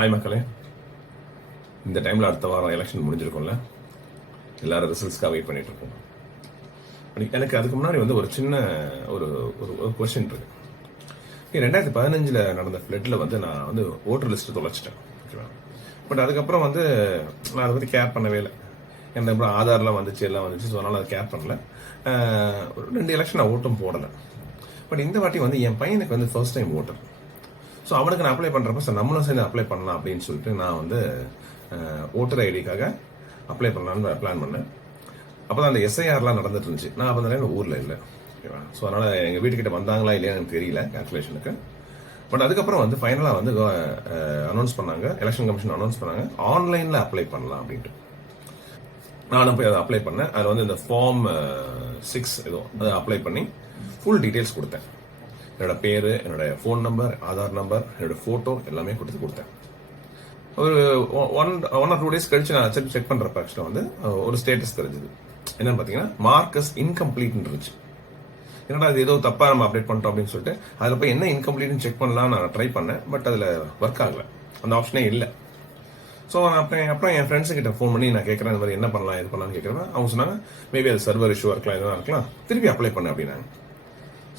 Hi மக்களே. இந்த டைமில் அடுத்த வாரம் எலெக்ஷன் முடிஞ்சிருக்கும்ல, எல்லாரும் ரிசல்ட்ஸ்க்காக வெயிட் பண்ணிட்டு இருக்கோம். எனக்கு அதுக்கு முன்னாடி வந்து ஒரு சின்ன ஒரு ஒரு கொஸ்டின் இருக்கு. 2015 நடந்த ஃப்ளட்டில் வந்து நான் வந்து ஓட்டர் லிஸ்ட்டு தொலைச்சிட்டேன். ஓகேவா? பட் அதுக்கப்புறம் வந்து நான் அதை பற்றி கேர் பண்ணவே இல்லை. எனக்கு அப்புறம் ஆதார்லாம் வந்துச்சு, எல்லாம் வந்துச்சு. ஸோ அதனால் அதை கேர் பண்ணல. ஒரு 2 எலெக்ஷன் நான் ஓட்டும் போடலை. பட் இந்த வாட்டி வந்து என் பையனுக்கு வந்து ஃபர்ஸ்ட் டைம் ஓட்டர். ஸோ அவனுக்கு நான் அப்ளை பண்ணுறப்ப சார் நம்மளும் சேர்ந்து அப்ளை பண்ணலாம் அப்படின்னு சொல்லிட்டு நான் வந்து ஓட்டர் ஐடிக்காக அப்ளை பண்ணலான்னு பிளான் பண்ணேன். அப்போ தான் அந்த எஸ்ஐஆர்லாம் நடந்துட்டு இருந்துச்சு. நான் அப்போ தான் ஊரில் இல்லை. ஓகேவா? ஸோ அதனால் எங்கள் வீட்டுக்கிட்ட வந்தாங்களா இல்லையா எனக்கு தெரியல கேல்குலேஷனுக்கு. பட் அதுக்கப்புறம் வந்து ஃபைனலாக வந்து அனௌன்ஸ் பண்ணாங்க, எலெக்ஷன் கமிஷன் அனௌன்ஸ் பண்ணாங்க, ஆன்லைனில் அப்ளை பண்ணலாம் அப்படின்ட்டு. நானும் போய் அதை அப்ளை பண்ணேன். அதில் வந்து இந்த ஃபார்ம் 6 ஏதோ அதை அப்ளை பண்ணி ஃபுல் டீட்டெயில்ஸ் கொடுத்தேன். என்னோட பேர், என்னோட ஃபோன் நம்பர், ஆதார் நம்பர், என்னோட ஃபோட்டோ எல்லாமே கொடுத்தேன். ஒரு 1 or 2 days கழிச்சு நான் செக் பண்றப்ப ஆக்சுவலாக வந்து ஒரு ஸ்டேட்டஸ் தெரிஞ்சது. என்னன்னு பார்த்தீங்கன்னா மார்க்கஸ் இன்கம்ப்ளீட் இருந்துச்சு. என்னடா அது ஏதோ தப்பா நம்ம அப்டேட் பண்ணிட்டோம் அப்படின்னு சொல்லிட்டு அதில் போய் என்ன இன்கம்ப்ளீட்னு செக் பண்ணலாம் நான் ட்ரை பண்ணேன். பட் அதில் ஒர்க் ஆகல, அந்த ஆப்ஷனே இல்லை. ஸோ அப்புறம் என் ஃப்ரெண்ட்ஸு கிட்ட ஃபோன் பண்ணி நான் கேட்குறேன், இந்த மாதிரி என்ன பண்ணலாம் இது பண்ணலாம்னு கேட்குறேன். அவங்க சொன்னாங்க மேபி அது சர்வர் இஷ்யூ இருக்கலாம், எதுவும் இருக்கலாம், திருப்பி அப்ளை பண்ண அப்படின்னாங்க.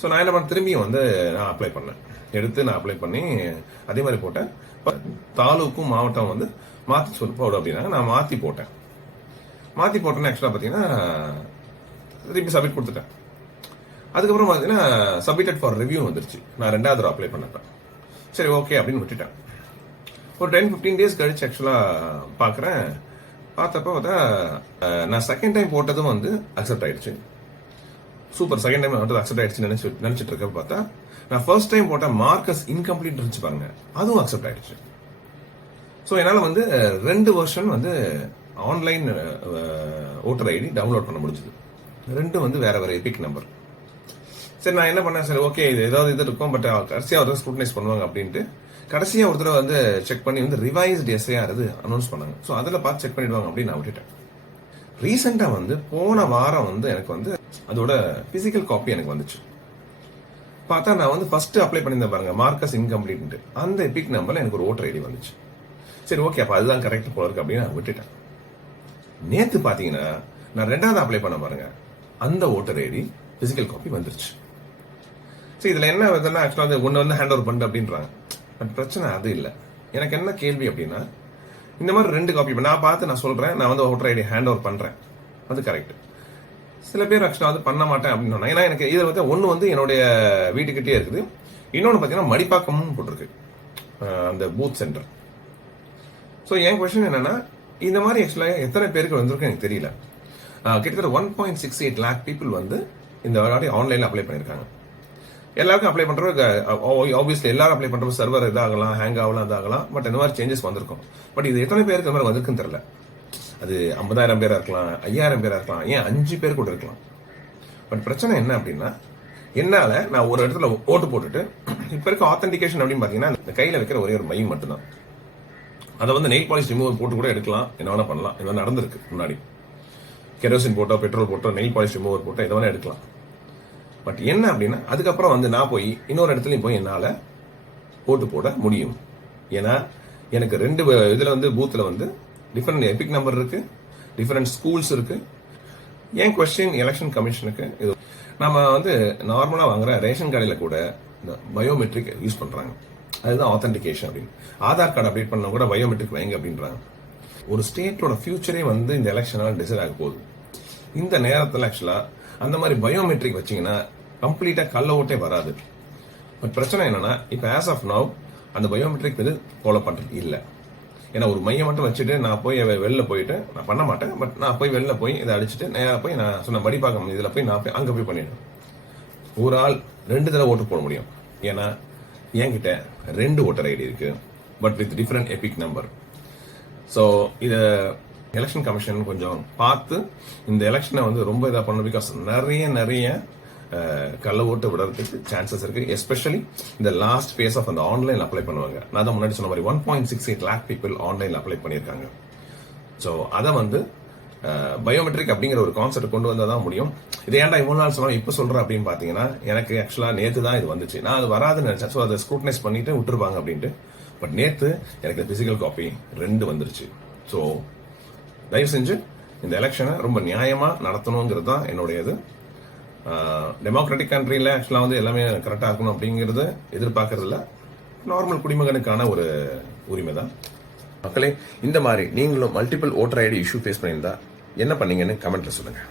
ஸோ நான் என்ன பண்ண, திரும்பியும் வந்து நான் அப்ளை பண்ணேன். எடுத்து நான் அப்ளை பண்ணி அதே மாதிரி போட்டேன். தாலுக்கும் மாவட்டம் வந்து மாற்றி சொல்லி போடும் அப்படின்னாங்க. நான் மாற்றி போட்டேன். ஆக்சுவலாக பார்த்தீங்கன்னா திருப்பி சப்மிட் கொடுத்துட்டேன். அதுக்கப்புறம் பார்த்தீங்கன்னா சப்மிட்டட் ஃபார் ரிவ்யூ வந்துருச்சு. நான் 2வது அப்ளை பண்ணப்பேன். சரி ஓகே அப்படின்னு விட்டுட்டேன். ஒரு 10-15 days கழிச்சு ஆக்சுவலாக பார்த்தப்ப பார்த்தா நான் செகண்ட் டைம் போட்டதும் வந்து அக்செப்ட் ஆயிடுச்சு. சூப்பர், செகண்ட் டைம் வந்து அக்செப்ட் ஆயிடுச்சு நினைச்சிட்டு இருக்க பார்த்தா நான் ஃபர்ஸ்ட் டைம் போட்ட மார்க்கஸ் இன்கம்ப்ளீட் இருந்துச்சு பாருங்க, அதுவும் அக்செப்ட் ஆயிடுச்சு. ஸோ என்னால் வந்து 2 வெர்ஷன் வந்து ஆன்லைன் ஓட்டர் ஐடி டவுன்லோட் பண்ண முடிஞ்சது. 2 வந்து வேற எபிக் நம்பர். சரி நான் என்ன பண்ணேன், சரி ஓகே இது ஏதாவது இது இருக்கும், பட் கடைசியாக ஒரு ஸ்க்ரூட்டனைஸ் பண்ணுவாங்க அப்படின்ட்டு கடைசியாக ஒரு தடவை வந்து செக் பண்ணி வந்து ரிவைஸ்டு எஸ்ஐஆர் அது அனௌன்ஸ் பண்ணாங்க. ஸோ அதில் பார்த்து செக் பண்ணிடுவாங்க அப்படின்னு நான் விட்டுட்டேன். ரீசெண்டாக வந்து போன வாரம் வந்து எனக்கு வந்து அதோட பிசிக்கல் காப்பி எனக்கு வந்துச்சு. பார்த்தா நான் வந்து ஃபர்ஸ்ட் அப்ளை பண்ணியிருந்தேன் பாருங்க, மார்க்கஸ் இன்கம்ப்ளீட், அந்த எபிக் நம்பர்ல எனக்கு ஒரு ஓட்டர் ஐடி வந்துச்சு. சரி ஓகே அப்போ அதுதான் கரெக்ட் போல இருக்கு அப்படின்னு நான் விட்டுட்டேன். நேற்று பார்த்தீங்கன்னா நான் 2வது அப்ளை பண்ண பாருங்க, அந்த ஓட்டர் ஐடி பிசிக்கல் காப்பி வந்துருச்சு. சரி இதில் என்ன வருதுன்னா ஆக்சுவலாக ஒன்று வந்து ஹேண்ட் ஓவர் பண்ணு அப்படின்றாங்க. பட் பிரச்சனை அது இல்லை. எனக்கு என்ன கேள்வி அப்படின்னா, இந்த மாதிரி 2 காப்பி நான் பார்த்து நான் சொல்றேன், நான் வந்து ஓட்டர் ஐடி ஹேண்ட் ஓவர் பண்றேன், அது கரெக்ட். சில பேர் ஆக்சுவலாக வந்து பண்ண மாட்டேன் அப்படின்னு. ஏன்னா எனக்கு இதில் வந்து ஒன்று வந்து என்னுடைய வீட்டுக்கிட்டே இருக்குது, இன்னொன்று பார்த்தீங்கன்னா மடிப்பாக்கம்னு போட்டிருக்கு அந்த பூத் சென்டர். ஸோ என் கொஸ்டின் என்னன்னா, இந்த மாதிரி ஆக்சுவலாக எத்தனை பேருக்கு வந்திருக்கு எனக்கு தெரியல. கிட்டத்தட்ட 1.68 lakh பீப்புள் வந்து இந்த வாட்டி ஆன்லைனில் அப்ளை பண்ணியிருக்காங்க. எல்லாருக்கும் அப்ளை பண்ணுறவங்க ஆப்வியஸ்லி எல்லாரும் அப்ளை பண்ணுறப்ப சர்வர் இதாகலாம், ஹேங் ஆகலாம், இதாகலாம். பட் இந்த மாதிரி சேஞ்சஸ் வந்திருக்கும். பட் இது எத்தனை பேருக்கு இந்த மாதிரி வந்திருக்குன்னு தெரியல. அது 50,000 பேரா இருக்கலாம், 5,000 பேரா இருக்கலாம், ஏன் 5 பேர் கூட இருக்கலாம். பட் பிரச்சனை என்ன அப்படின்னா, என்னால நான் ஒரு இடத்துல ஓட்டு போட்டுட்டு இப்ப இருக்க ஆத்தென்டிகேஷன் அப்படின்னு பாத்தீங்கன்னா இந்த கையில வைக்கிற ஒரே ஒரு மையம் மட்டும்தான். அதை வந்து நெயில் பாலிஷ் ரிமூவர் போட்டு கூட எடுக்கலாம், என்ன வேணா பண்ணலாம். இது வந்து நடந்திருக்கு முன்னாடி. Kerosene photo, petrol photo, nail polish remover photo எதை வேணா எடுக்கலாம். பட் என்ன அப்படின்னா அதுக்கப்புறம் வந்து நான் போய் இன்னொரு இடத்துலயும் போய் என்னால ஓட்டு போட முடியும். ஏன்னா எனக்கு 2 இதுல வந்து பூத்துல வந்து டிஃபரெண்ட் எபிக் நம்பர் இருக்கு, டிஃபரெண்ட் ஸ்கூல்ஸ் இருக்கு. ஏன் கொஸ்டின் எலெக்ஷன் கமிஷனுக்கு, இது நம்ம வந்து நார்மலா வாங்குற ரேஷன் கடையில கூட இந்த பயோமெட்ரிக் யூஸ் பண்றாங்க. அதுதான் ஆத்தென்டிகேஷன் அப்படின்னு. ஆதார் கார்டு அப்டேட் பண்ண கூட பயோமெட்ரிக் வைங்க அப்படின்றாங்க. ஒரு ஸ்டேட்டோட ஃபியூச்சரே வந்து இந்த எலெக்ஷனால டிசைட் ஆக போகுது. இந்த நேரத்தில் ஆக்சுவலா அந்த மாதிரி பயோமெட்ரிக் வச்சீங்கன்னா கம்ப்ளீட்டா கள்ள ஓட்டே வராது. பட் பிரச்சனை என்னன்னா, இப்ப ஆஸ் ஆஃப் நவ் அந்த பயோமெட்ரிக் இது ஃபாலோ பண்றது இல்லை. ஏன்னா ஒரு மையம் மட்டும் வச்சுட்டு நான் போய் வெளில போயிட்டு நான் பண்ண மாட்டேன். பட் நான் போய் வெளில போய் இதை அடிச்சுட்டு நேராக போய் நான் சொன்ன மடிப்பாக்கம் இதில் போய் நான் போய் அங்கே போய் பண்ணிடுவேன். ஒரு ஆள் 2 தடவை ஓட்டு போட முடியும். ஏன்னா என்கிட்ட 2 ஓட்டர் ஐடி இருக்கு, but with different Epic number. So இதை எலெக்ஷன் கமிஷன் கொஞ்சம் பார்த்து இந்த எலெக்ஷனை வந்து ரொம்ப இதாக பண்ணணும். பிகாஸ் நிறைய கள்ள ஓட்டு விடுறதுக்கு சான்சஸ் இருக்கு. எஸ்பெஷலி இந்த லாஸ்ட் ஃபேஸ் ஆஃப் அந்த ஆன்லைன் அப்ளை பண்ணுவாங்க. நான் தான் முன்னாடி சொன்ன மாதிரி 1.68 lakh பீப்புள் ஆன்லைன் அப்ளை பண்ணியிருக்காங்க. ஸோ அதை வந்து பயோமெட்ரிக் அப்படிங்கிற ஒரு கான்செப்ட் கொண்டு வந்தால் தான் முடியும். இது ஏன்டா இவ்வளோ நாள் சொன்னா இப்போ சொல்றேன் அப்படின்னு பார்த்தீங்கன்னா, எனக்கு ஆக்சுவலாக நேற்று தான் இது வந்துச்சு. நான் அது வராதுன்னு நினைச்சேன். ஸோ அதை ஸ்க்ரூட்டனைஸ் பண்ணிட்டு விட்டுருப்பாங்க அப்படின்ட்டு. பட் நேற்று எனக்கு பிசிக்கல் காப்பி 2 வந்துருச்சு. ஸோ தயவு செஞ்சு இந்த எலெக்ஷனை ரொம்ப நியாயமாக நடத்தணுங்கிறது தான் என்னுடையது. டெமோக்ராட்டிக் கண்ட்ரியில் ஆக்சுவலாக வந்து எல்லாமே கரெக்டாக இருக்கணும் அப்படிங்கிறது எதிர்பார்க்கறதில்ல. நார்மல் குடிமகனுக்கான ஒரு உரிமை தான். மக்களே, இந்த மாதிரி நீங்களும் multiple voter ID issue face பண்ணியிருந்தா என்ன பண்ணீங்கன்னு கமெண்ட்ல சொல்லுங்க.